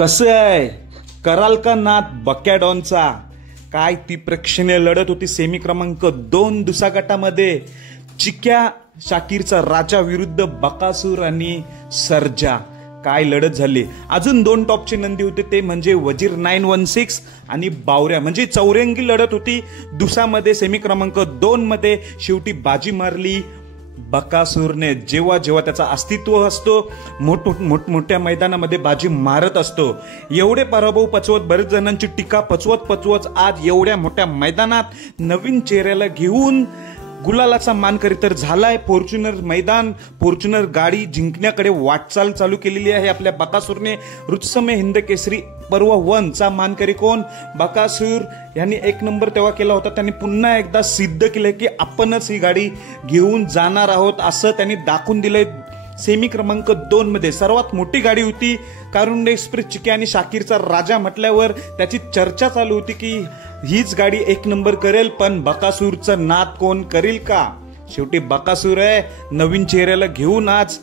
कसं आहे, कराल का नाथ बकॅडॉनचा? काय ती प्रेक्षणीय लढत होती सेमी क्रमांक 2 दुसऱ्या गटामध्ये. चिक्या शाकीरचा राजा विरुद्ध बकासूर आणि सर्जा. काय लढत झाली. अजून 2 टॉपचे नंदी होते, ते म्हणजे वजीर 916 आणि बावऱ्या. म्हणजे चौरंगी लढत होती दुसामध्ये. सेमी क्रमांक 2 मध्ये शेवटी बाजी मारली बकासूरने. जेव्हा जेव्हा त्याचा अस्तित्व असतो, मोठमोठ्या मैदानामध्ये बाजी मारत असतो. एवढे पराभव पचवत, बरेच जणांची टीका पचवत आज एवढ्या मोठ्या मैदानात नवीन चेहऱ्याला घेऊन गुलालाचा मानकरी तर झालाय. फॉर्च्युनर मैदान, फॉर्च्युनर गाडी जिंकण्याकडे वाटचाल चालू केलेली आहे आपल्या बकासूरने. रुत्समे हिंद केसरी पर्व 1 चा मानकरी कोण? बकासूर यांनी 1 नंबर तेव्हा केला होता. त्यांनी पुन्हा एकदा सिद्ध केलंय की आपणच ही गाडी घेऊन जाणार आहोत, असं त्यांनी दाखवून दिलंय. सेमी क्रमांक 2 मध्ये सर्वात मोठी गाडी होती कारुंडे एक्सप्रेस. चिक्या आणि शाकीरचा राजा म्हटल्यावर त्याची चर्चा चालू होती की हीच गाडी 1 नंबर करेल, पण बकासूरचं नाद कोण करील का? शेवटी बकासूर आहे, नवीन चेहऱ्याला घेऊन आज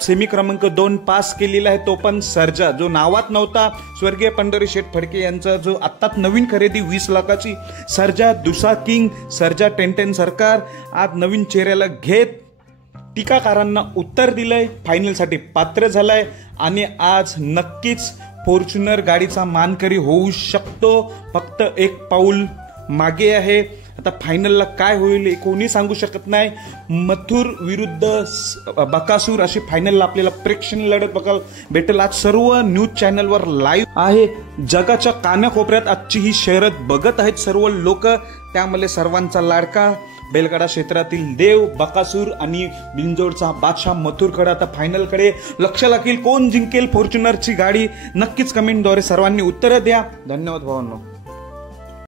सेमी क्रमांक 2 पास केलेला आहे. तो पण सर्जा, जो नावात नव्हता. स्वर्गीय पंढरी शेठ फडके यांचा जो आत्ताच नवीन खरेदी 20 लाखाची सर्जा, दुसा किंग सर्जा 10-10 सरकार आज नवीन चेहऱ्याला घेत टीकाकारांना उत्तर दिलंय. फायनलसाठी पात्र झालाय आणि आज नक्कीच फॉर्च्युनर गाडीचा मानकरी होऊ शकतो. फक्त 1 पाऊल मागे आहे. आता फायनलला काय होईल कोणी सांगू शकत नाही. मथुर विरुद्ध बकासूर अशी फायनलला आपल्याला प्रेक्षणीय लढत बघायला भेटेल. आज सर्व न्यूज चॅनलवर लाईव्ह आहे. जगाच्या कानाकोपऱ्यात आजची ही शर्यत बघत आहेत सर्व लोक. त्यामुळे सर्वांचा लाडका बैलगाडा क्षेत्रातील देव बकासूर आणि बिंजोडचा बादशाह मथुरकडे आता फायनलकडे लक्ष लागेल. कोण जिंकेल फॉर्च्युनरची गाडी? नक्कीच कमेंटद्वारे सर्वांनी उत्तरं द्या. धन्यवाद भावांनो.